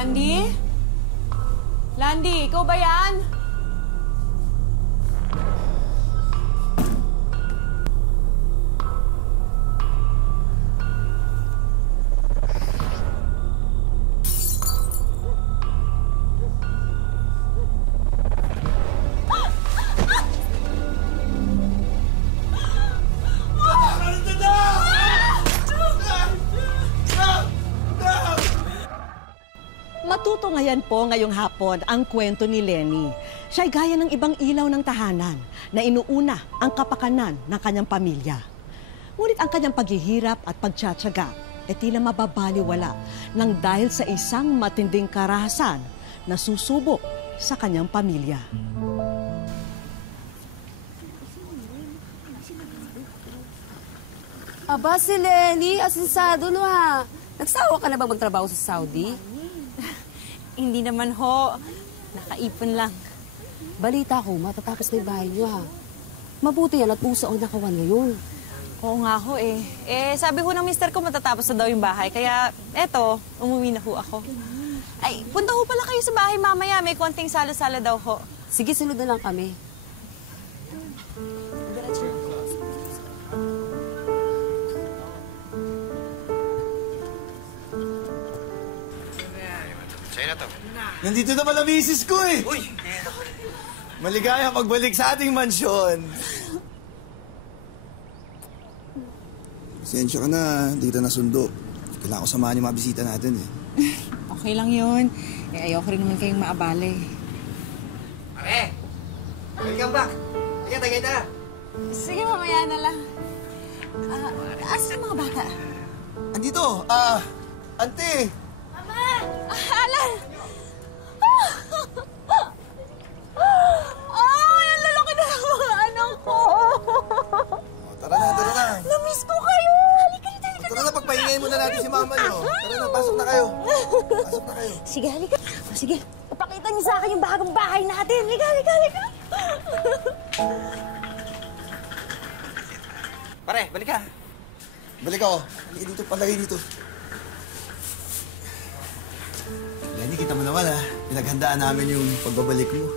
Landy? Landy, ikaw ba yan? Matutungayan po ngayong hapon ang kwento ni Lenny. Siya'y gaya ng ibang ilaw ng tahanan na inuuna ang kapakanan ng kanyang pamilya. Ngunit ang kanyang paghihirap at pagtsatsaga ay tila mababaliwala nang dahil sa isang matinding karahasan na susubok sa kanyang pamilya. Aba, si Lenny, asinsado no ha. Nagsawa ka na ba magtrabaho sa Saudi? Hindi naman ho. Nakaipon lang. Balita ko, matatapos na yung bahay niyo ha. Mabuti yan at puso ang nakawan ngayon. Oo nga ho eh. Sabi ho ng mister ko matatapos na daw yung bahay. Kaya, eto, umuwi na ho ako. Ay, punta ho pala kayo sa bahay mamaya. May konting salo-salo daw ho. Sige, sunod na lang kami. Nandito na pala misis ko eh. Uy! Maligaya pagbalik sa ating mansyon. Pasensya ka na, hindi kita nasundo. Kailangan ko samahan yung mga bisita natin eh. Okay lang yun. Ayoko rin naman kayong maabala eh. Pare! Welcome back! Tagay-tagay. Sige, mamaya na lang. Asan yung mga bata? Andito, ante! Alan! Ay, ang lalaki na ng mga anak ko! Tara na. Namiss ko kayo! Halika dito. Tara na, pagpahingayin muna natin si mama niyo. Tara na, pasok na kayo. Sige, halika. Sige, ipakita niyo sa akin yung bagong bahay natin. Halika. Pare, balik ka. Balik ako. Halika dito, palagay dito. Lenny, kita mo naman ha. Pinaghandaan namin yung pagbabalik mo.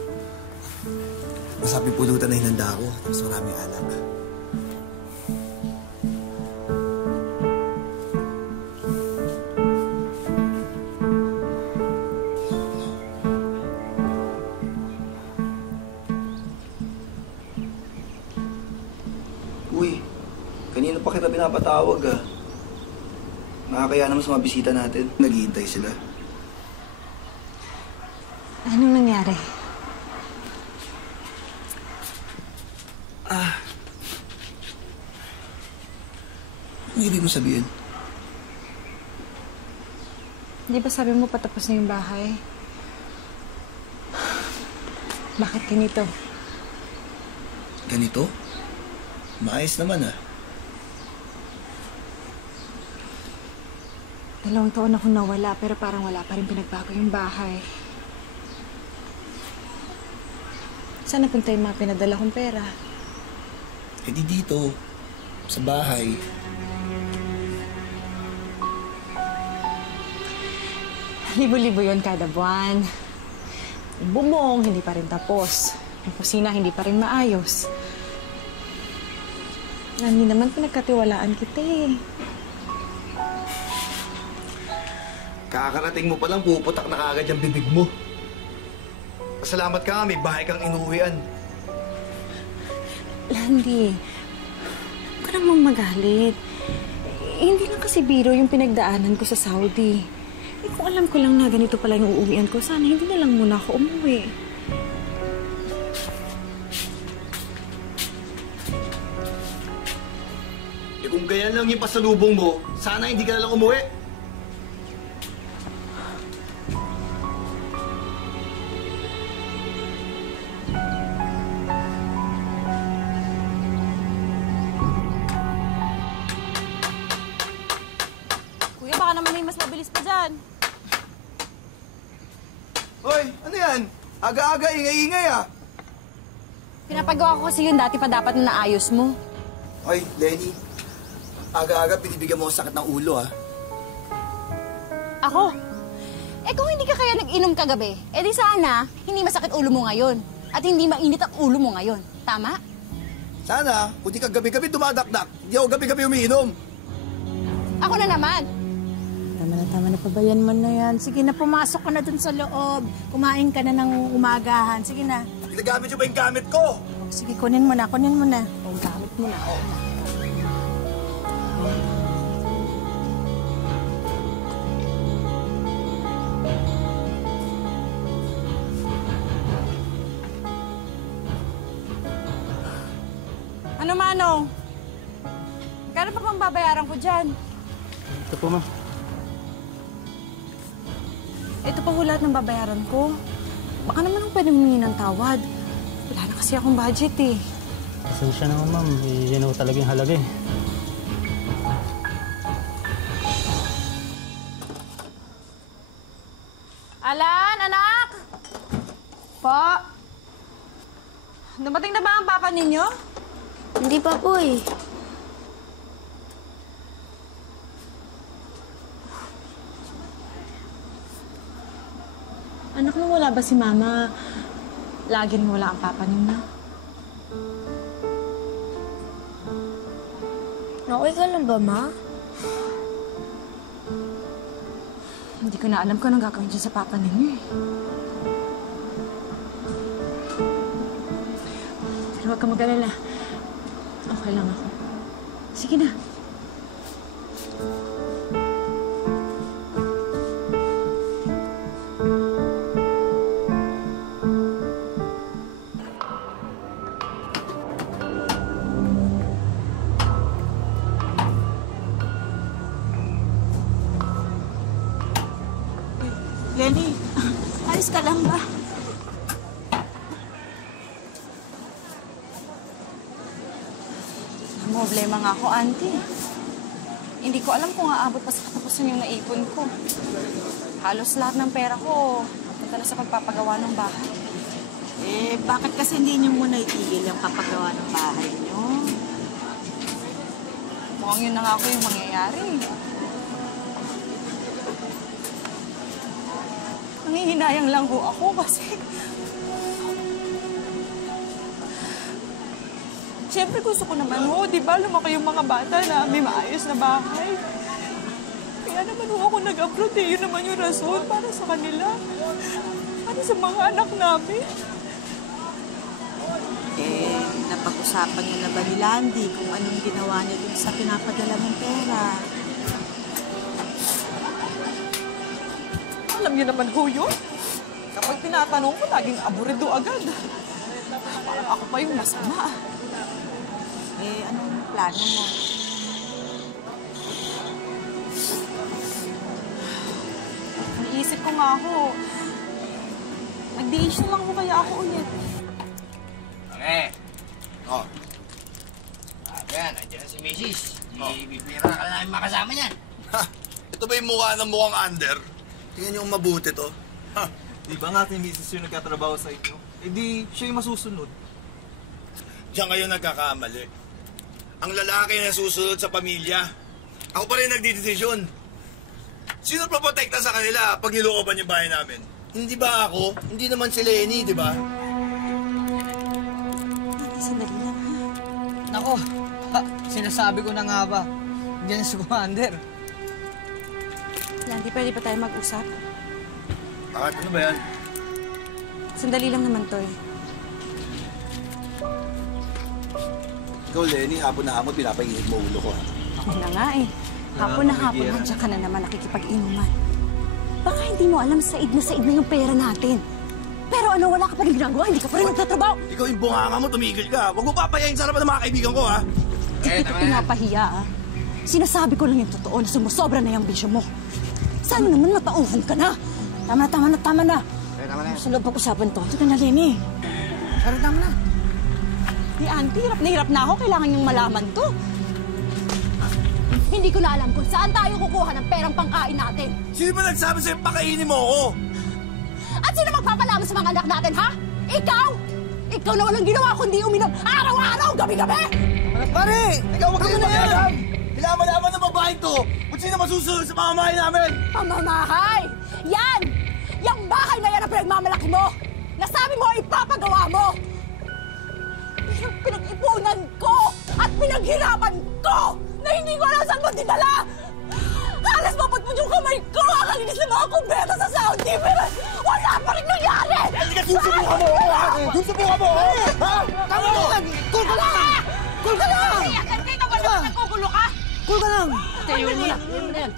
Masaping pulutan na hinanda ko. Tapos maraming alak. Uy, kanina pa kita pinapatawag ah. Nakakaya naman sa mga bisita natin. Naghihintay sila. Anong nangyari? Ano ibig mo sabihin? Di ba sabi mo patapos na yung bahay? Bakit ganito? Ganito? Maayos naman ah. 2 taon akong nawala pero parang wala pa rin pinagbago yung bahay. Saan napunta yung mga pinadala kong pera? Eh di dito, sa bahay. Libo-libo yun kada buwan. Yung bumong, hindi pa rin tapos. Yung kusina, hindi pa rin maayos. Hindi naman pinagkatiwalaan kita eh. Kakarating mo palang puputak na kagad yung bibig mo. Pasalamat ka nga, may bahay kang inuwian. Landy, huwag ka namang magalit. Hindi lang kasi biro yung pinagdaanan ko sa Saudi. Kung alam ko lang na ganito pala yung uuwian ko, sana hindi na lang muna ako umuwi. Eh kung ganyan lang yung pasalubong mo, sana hindi ka na lang umuwi. Kuya, baka naman may mas mabilis pa dyan. Hoy, ano yan? Aga-aga, ingay-ingay ah. Pinapagawa ko kasi yun dati pa dapat na naayos mo. Hoy, Lenny. Aga-aga, binibigyan mo ako sakit ng ulo ah. Ako? Eh kung hindi ka kaya nag-inom kagabi, edi sana hindi masakit ulo mo ngayon. At hindi mainit ang ulo mo ngayon. Tama? Sana, kung di ka gabi-gabi dumadakdak, di ako gabi-gabi umiinom. Ako na naman. Tama na, pabayan mo na yan. Sige na, pumasok ka na dun sa loob. Kumain ka na ng umagahan. Sige na. Ginagamit nyo ba yung gamit ko? Sige, kunin mo na. O, gamit mo na. Ano, Manong? Kano pa bang babayaran ko dyan? Ito po, ma'am. Ito pa ho lahat ng babayaran ko. Baka naman ang pwede humingi ng tawad. Wala na kasi akong budget eh. Pasensya naman, ma'am. Yan ho talaga yung halaga eh. Alan, anak! Po? Dumating na ba ang papa ninyo? Hindi pa po eh. Anak, nung wala ba si Mama, lagi rin wala ang papa ninyo? Okay ka lang ba, Ma? Hindi ko na alam kung anong gagawin dyan sa papa ninyo eh. Pero huwag ka mag-alala. Okay lang ako. Sige na. Lenny, ayos ka lang ba? Problema nga ako, auntie. Hindi ko alam kung aabot pa sa katapusan yung naipon ko. Halos lahat ng pera ko punta na sa pagpapagawa ng bahay. Eh, bakit kasi hindi niyo muna itigil yung papagawa ng bahay niyo? Mukhang yun na nga ako yung mangyayari. Nangihinayang lang ho ako kasi... Siyempre gusto ko naman ho, di ba? Lumaki yung mga bata na may maayos na bahay. Kaya naman ho ako nag-abroad eh. Yun naman yung rason para sa kanila. Para sa mga anak namin. Eh, napag-usapan niyo na ba ni Landy kung anong ginawa niya dun sa pinapadala ng pera? Alam niyo naman ho yun. Kapag tinatanong ko, laging aburido agad. Parang ako pa yung masama. Eh, anong plano mo? Naisip ko nga ho, mag-DH na lang ho kaya ako ulit. Okay. Oh, Ayan, nandiyan na si Mrs. Ibibira ka na namin makasama niyan. ha, ito ba yung mukha ng mukhang under? Tingnan yung mabuti to. Ha, Di ba nga si Mrs. yung nagkatrabaho sa inyo? Eh di, siya yung masusunod. diyan kayo nagkakamali. Ang lalaki na susunod sa pamilya. Ako pa rin nagdidesisyon. Sino protekta sa kanila pag nilooban yung bahay namin? Hindi ba ako? Hindi naman si Lenny, di ba? Sandali lang ha. Nako, sinasabi ko na nga ba. Diyan si Commander. Landy, pwede ba tayo mag-usap? Bakit? Ano ba yan? Sandali lang naman to eh. Ikaw, Lenny, hapon na hapon, pinapainit mo ulo ko. Ako na nga eh. Hapon na hapon, nandiyan ka na naman nakikipag-inuman. Baka hindi mo alam said na yung pera natin. Pero ano, wala ka pa rin ginagawa, hindi ka pa rin nagtatrabaho. Ikaw yung bunganga mo, tumigil ka. Huwag mo papayayin sa harapan ng mga kaibigan ko, ha? Hindi kita pinapahiya, ah. Sinasabi ko lang yung totoo na sumusobra na yung bisyo mo. Sana naman matauhan ka na. Tama na. Sa loob pag-usapan to. Ito ka na, Lenny. Pero tama na. Di, auntie, hirap na ako. Kailangan niyong malaman to. Hindi ko na alam kung saan tayo kukuha ng perang pangkain natin. Sino ba nagsabi sa'yo pakainin mo ako? At sino magpapalaman sa mga anak natin, ha? Ikaw! Ikaw na walang ginawa kundi uminom araw-araw, gabi-gabi! Pare! Ikaw, huwag kayo mag-alam! Kailangan malaman ng babaeng to kung sino masusunod sa pamamahay namin! Pamamahay! Yan! bahay na yan ang pinagmamalaki mo! Nasabi mo, ipapagawa mo! Pinag-ipunan ko at pinaghirapan ko na hindi ko alam saan mo dinala! Halos mapagpun yung kamay ko! Akalinis na mga kumbeta sa Saudi! Pero wala pa rin nangyari! Hindi ka susubukan mo! Yung subukan mo! Ha? Tama mo! Cool ka lang! Cool ka lang! Dito ba naman nagkukulo ka? Cool ka lang! Tayo mo na!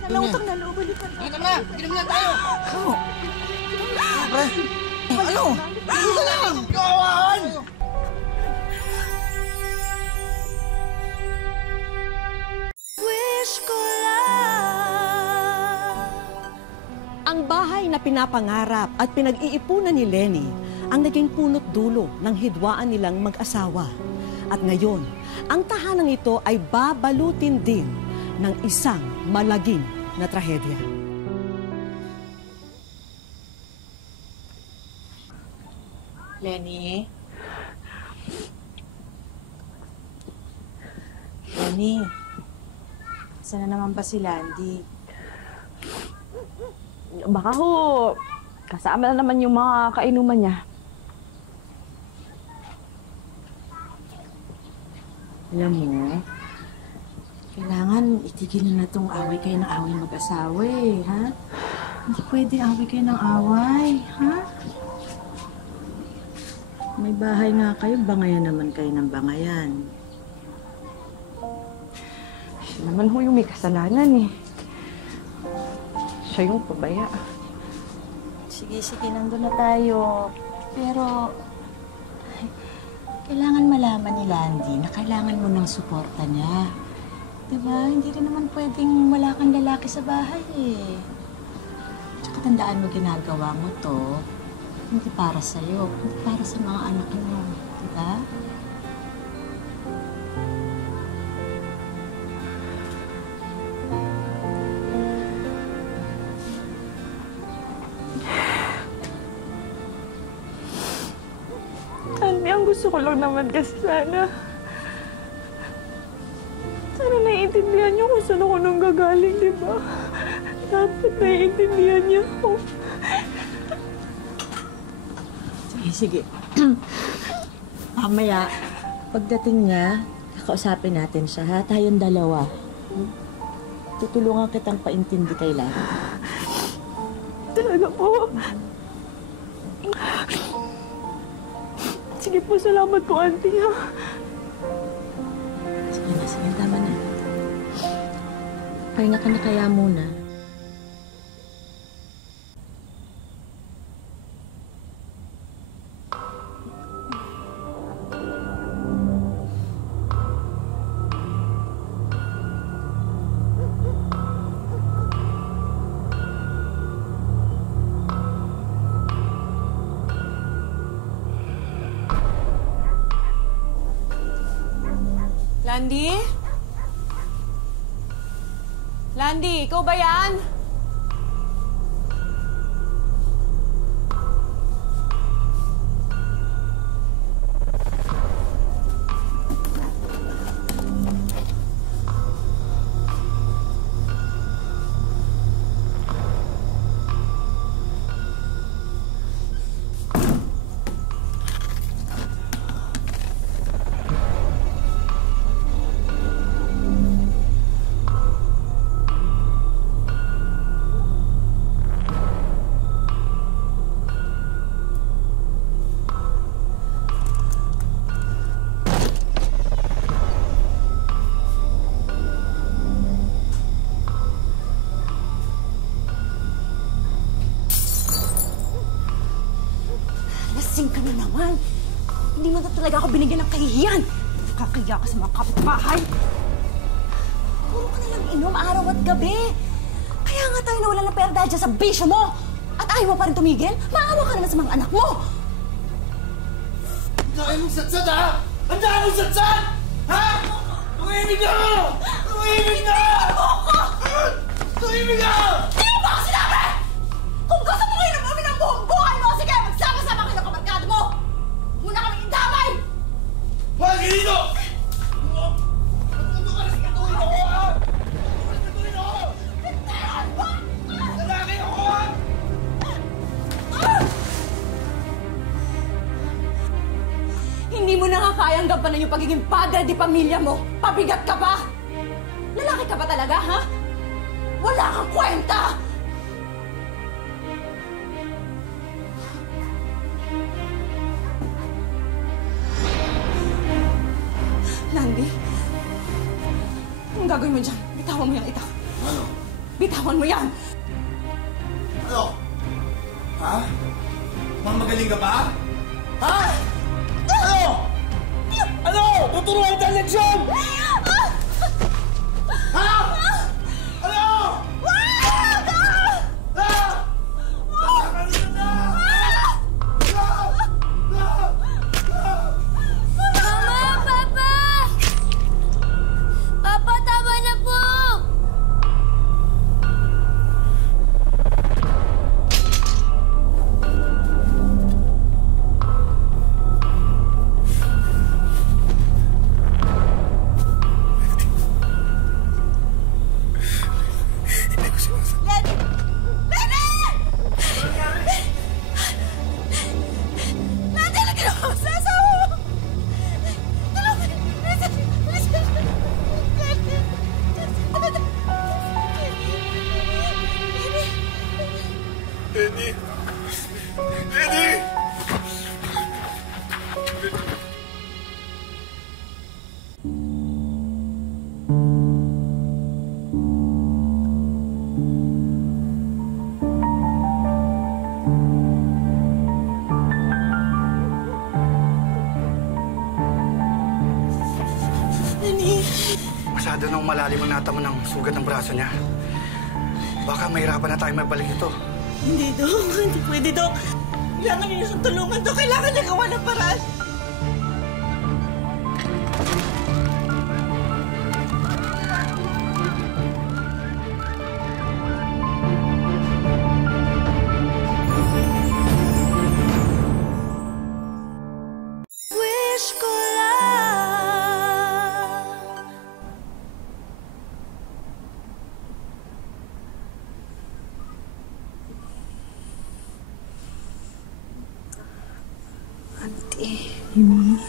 Kalawtang na loob, balikan na! Balikan na! Ginom na tayo! Pre! Ano? Cool ka lang! Kawahan! Wish ko lang. Ang bahay na pinapangarap at pinag-iipunan ni Lenny ang naging punot dulo ng hidwaan nilang mag-asawa. At ngayon, ang tahanang ito ay babalutin din ng isang malagim na trahedya. Lenny? Lenny? Sana naman ba si Landy? Baka ho, kasama na naman yung mga kainuman niya. Alam mo, kailangan itigil na itong away kayo ng away mag-asawa eh, ha? Hindi pwede away kayo ng away, ha? May bahay nga kayo, bangayan naman kayo ng bangayan. Siya naman ho yung may kasalanan eh. Siya yung pabaya. Sige, nandun na tayo. Pero, kailangan malaman ni Landy na kailangan mo ng suporta niya. Diba? Hindi rin naman pwedeng wala kang lalaki sa bahay eh. Tsaka tandaan mo, ginagawa mo to, hindi para sa'yo, hindi para sa mga anak mo. Diba? Andy, ang gusto ko lang naman kasi sana naiintindihan niyo kung saan ako nang gagaling, di ba? Dapat naiintindihan niyo ako. Sige. Mamaya, pagdating niya, kakausapin natin siya, ha? Tayong dalawa. Tutulungan kitang paintindi kay Landy. Talaga po? Sige po, salamat po, Auntie, ha? Sige, tama na. Pahinga ka na kaya muna. Landy? Landy, ikaw ba yan? Lasing ka na naman. Hindi mo na talaga ako binigyan ng kahihiyan. Kakahiya ka sa mga kapitbahay. Puro ka nalang inom araw at gabi. Kaya nga tayo nawalan ng pera dahil dyan sa bisyo mo. At ayaw mo pa rin tumigil? Maawa ka naman sa mga anak mo. Ang dami mong satsad, ha? Ang dami mong satsad! Ha? Tumimig na! Tumimig na! Tumimig na! Hindi mo ba ako sinabi? Kung gusto mo ngayon namin ang buong buhay mo, sige, magsama-sama kayo ng kabarkada mo. Muna kaming indamay! Huwag ka dito! Matuto ka na sa katuwin ako, ha? Katuwin ako! Lalaki ako, ha? nga kayang gampanan yung pagiging padre di pamilya mo? Pabigat ka pa? Lalaki ka ba talaga, ha? Wala kang kwenta! Landy, anong gagawin mo dyan? Bitawan mo yan, Itak. Ano? Bitawan mo yan! Ano? Ha? Mamagaling ka pa? Ha? Ano? Ano? Tuturuan ka leksyon! Ha? Ano? Mama! Papa! Papa, tama na po! Lenny! Lenny! Masyado nang malalim ang natamo ng sugat ng braso niya. Baka mahirapan na tayo mabalik ito. Hindi, Dok. Hindi pwede, Dok. Kailangan niyo siyang tulungan, Dok. Kailangan niya gawa ng paraan. Wish ko lang. Auntie, anong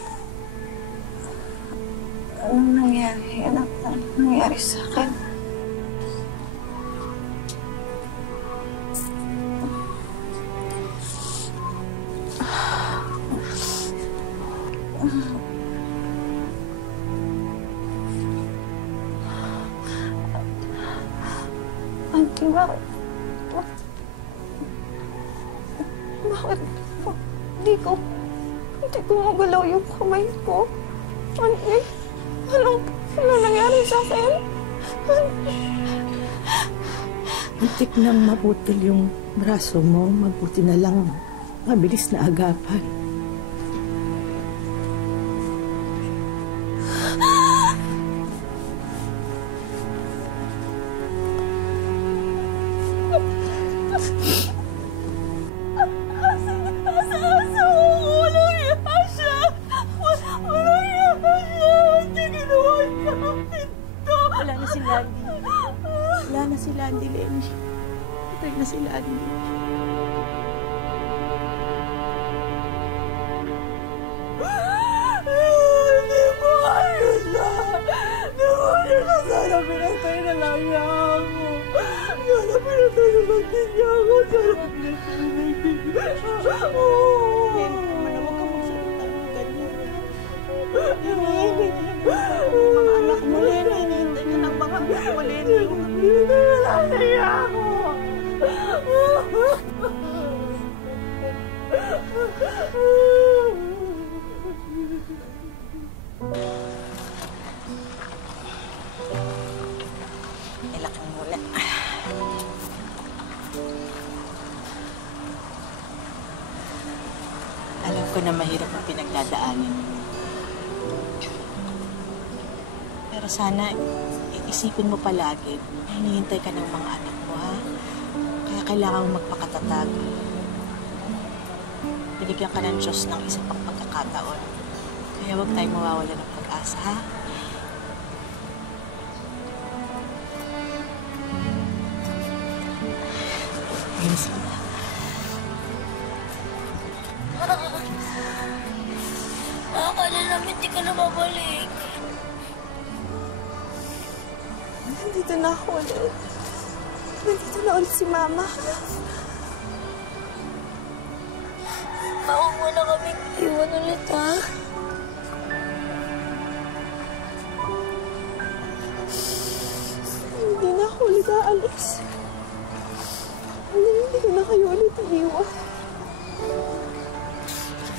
nangyari, anak? Anong nangyari sa akin? Auntie, bakit? Bakit? Hindi ko magalaw yung kamay ko. Auntie, anong nangyari sa akin? Muntik nang maputol yung braso mo. Mabuti na lang mabilis na agapan. Wala na si Landy. Wala na si Landy, Lenny. Patay na si Landy. Hindi mo ayos na. Nakunin na sana pinatay na lang niya ako. Sana pinatay na lang din niya ako. Sana pinatay na lang din niya ako. Lenny, naman na huwag ka magsalita ng ganyan. Lenny, mga anak mo, Lenny. Hinihintay ka ng mga anak mo, Lenny. Wala niya ako. Ilakang muna. Alam ko na mahirap ang pinagdadaanan mo. Pero sana, isipin mo palagi, hinihintay ka ng mga anak mo, ha? Kaya kailangan mo magpakatatag. Binigyan ka ng Diyos ng isa pang pagkakataon. Kaya huwag tayong mawawala ng pag-asa, ha? Ayun sila. Akala namin hindi ka na babalik? Nandito na ako ulit. Nandito na ulit si Mama. Huwag mo na kaming iwan ulit, ha? Hindi na ako ulit aalis. Hindi ko na kayo ulit iiwan.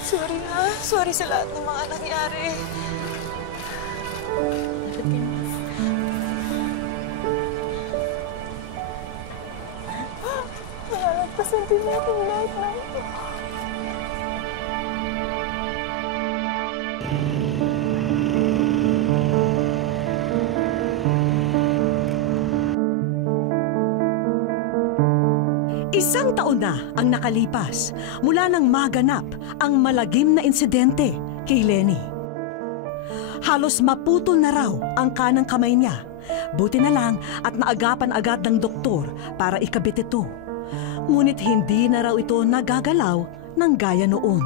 Sorry ha. Sorry sa lahat ng mga nangyari. Malalagpasan din natin lahat na ito. Isang taon na ang nakalipas mula nang maganap ang malagim na insidente kay Lenny. Halos maputol na raw ang kanang kamay niya. Buti na lang at naagapan agad ng doktor para ikabit ito. Ngunit hindi na raw ito nagagalaw ng gaya noon.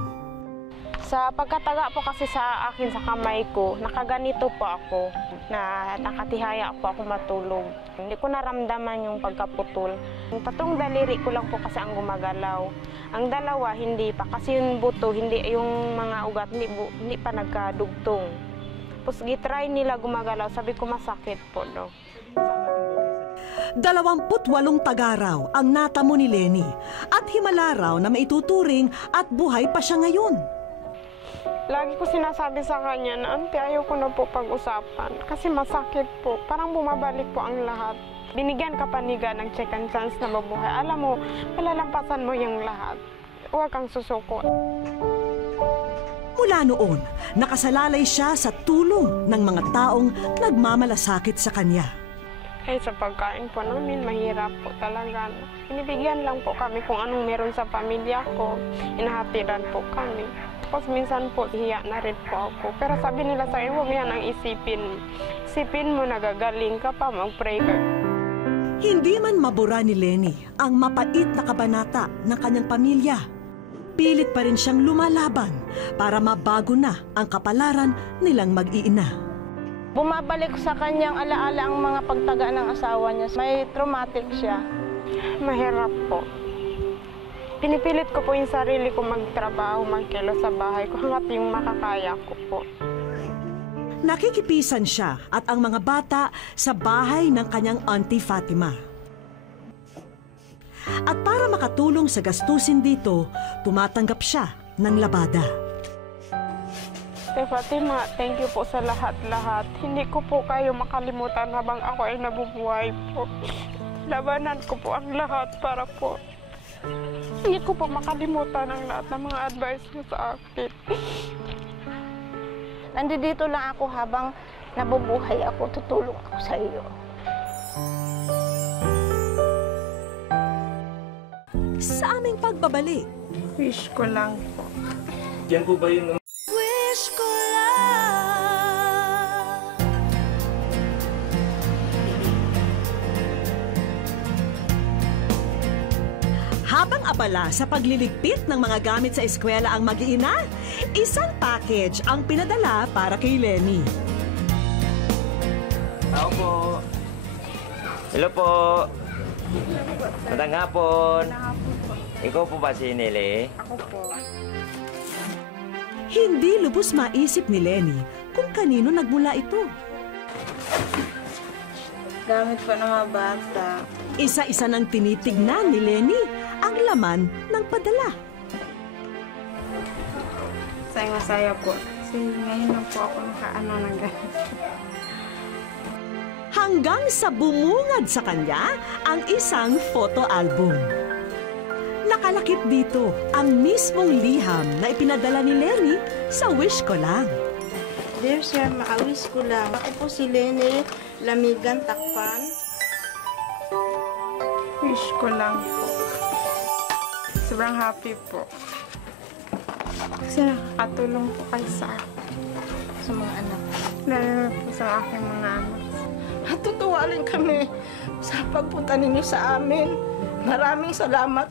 Sa pagkataga po kasi sa akin sa kamay ko, nakaganito po ako, na nakatihaya po ako matulog. Hindi ko naramdaman yung pagkaputol. Yung tatlong daliri ko lang po kasi ang gumagalaw. Ang dalawa, hindi pa. Kasi yung buto, yung mga ugat, hindi pa nagkadugtong. Tapos gitry nila gumagalaw, sabi ko masakit po, no? 28 tagaraw ang natamo ni Lenny at himala raw na maituturing at buhay pa siya ngayon. Lagi ko sinasabi sa kanya na, Auntie, ayaw ko na po pag-usapan kasi masakit po. Parang bumabalik po ang lahat. Binigyan ka pa niga ng second chance na mabuhay. Alam mo, malalampasan mo yung lahat. Huwag kang susuko. Mula noon, nakasalalay siya sa tulong ng mga taong nagmamalasakit sa kanya. Ay, sa pagkain po namin, mahirap po talaga. Binibigyan lang po kami kung anong meron sa pamilya ko. Inahatiran po kami. Tapos minsan po, hiya na rin po ako. Pero sabi nila sa akin, huwag yan ang isipin. Isipin mo, nagagaling ka pa, mag-pray ka. Hindi man mabura ni Lenny ang mapait na kabanata ng kanyang pamilya. Pilit pa rin siyang lumalaban para mabago na ang kapalaran nilang mag-iina. Bumabalik sa kanyang alaala ang mga pagtaga ng asawa niya. May traumatic siya. Mahirap po. Pinipilit ko po yung sarili ko magtrabaho, magkilo sa bahay ko hanggat yung makakaya ko po. Nakikipisan siya at ang mga bata sa bahay ng kanyang Auntie Fatima. At para makatulong sa gastusin dito, tumatanggap siya ng labada. Ate Fatima, thank you po sa lahat-lahat. Hindi ko po kayo makalimutan habang ako ay nabubuhay po. Labanan ko po ang lahat para po. Hindi ko po makalimutan ang lahat ng mga advice niyo sa akin. Nandito lang ako habang nabubuhay ako, tutulong ako sa iyo. Sa aming pagbabalik, wish ko lang po. Yan po ba yung... Wish ko lang. habang abala sa pagliligpit ng mga gamit sa eskwela ang mag-iina, isang package ang pinadala para kay Lenny. Ako po. Hello po. Magandang hapon. Ikaw po ba si Nele? Ako po. Hindi lubos maisip ni Lenny kung kanino nagmula ito. Gamit po ng mga bata. Isa-isa nang tinitignan ni Lenny ang laman ng padala. Masaya po. Kasi ngayon lang po ako nakaano ng ganito. Hanggang sa bumungad sa kanya ang isang photo album. Nakalakip dito ang mismong liham na ipinadala ni Lenny sa Wish Ko Lang. Dear Sir, maawis ko lang. Ako po si Lenny, Lamigan, Takpan. Wish ko lang po. Sobrang happy po. Kasi nakakatulong po kayo sa mga anak. Lalo na po sa aking mga anak. Natutuwa rin kami sa pagpunta ninyo sa amin. Maraming salamat.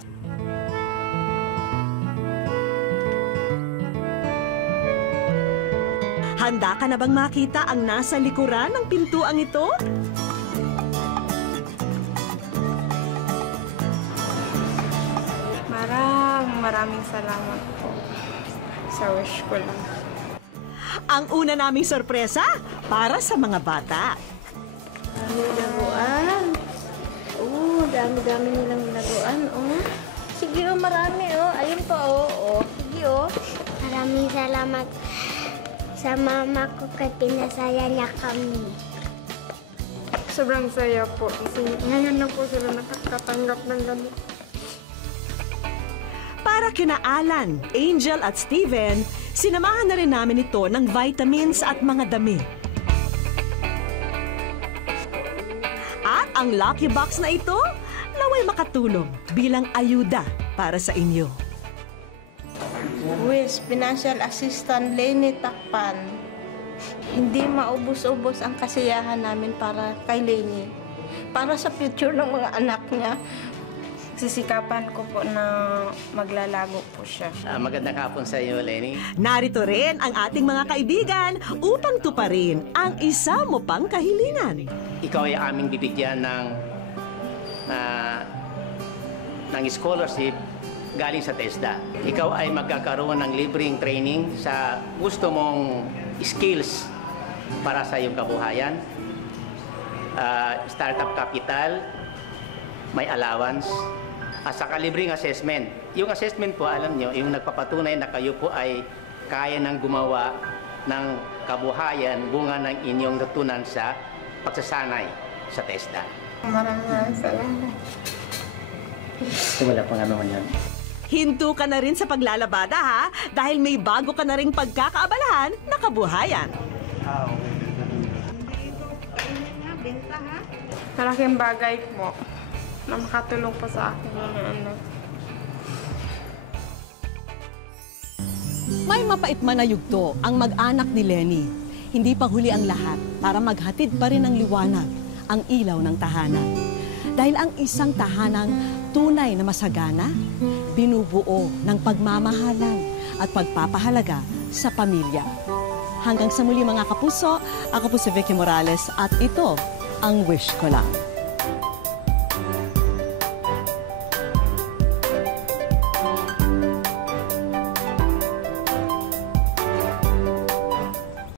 Handa ka na bang makita ang nasa likuran ng pintuang ito? Maraming salamat po sa wish ko lang. Ang una naming sorpresa para sa mga bata. Laguan. Dami-dami nilang laguan, Sige, marami, Ayun pa, Sige, Maraming salamat sa mama ko kay pinasaya niya kami. Sobrang saya po. Kasi ngayon na po sila nakakatanggap ng ganito. Para kina Alan, Angel at Steven, sinamahan na rin namin ito ng vitamins at mga damit. At ang lucky box na ito, naway makatulong bilang ayuda para sa inyo. Wish, Financial Assistant Lenny Takpan. Hindi maubos-ubos ang kasiyahan namin para kay Lenny. Para sa future ng mga anak niya. Sisikapan ko po na maglalago po siya. Magandang hapon sa iyo, Lenny. Narito rin ang ating mga kaibigan upang tuparin ang isa mo pang kahilingan. Ikaw ay aming bibigyan ng scholarship galing sa TESDA. Ikaw ay magkakaroon ng libreng training sa gusto mong skills para sa iyong kabuhayan. Startup capital, may allowance, at saka libreng assessment. Yung assessment po, alam nyo, yung nagpapatunay na kayo po ay kaya nang gumawa ng kabuhayan bunga ng inyong natunan sa pagsasanay sa TESDA. Maraming salamat. Wala pang ano yan. Hinto ka na rin sa paglalabada ha, dahil may bago ka na ring pagkakaabalahan na kabuhayan. Malaking bagay po na makatulong po sa akin mga anak. May mapait man na yugto ang mag-anak ni Lenny. Hindi pa huli ang lahat para maghatid pa rin ng liwanag ang ilaw ng tahanan. Dahil ang isang tahanang tunay na masagana, binubuo ng pagmamahalan at pagpapahalaga sa pamilya. Hanggang sa muli mga kapuso, ako po si Vicky Morales at ito ang Wish Ko Lang.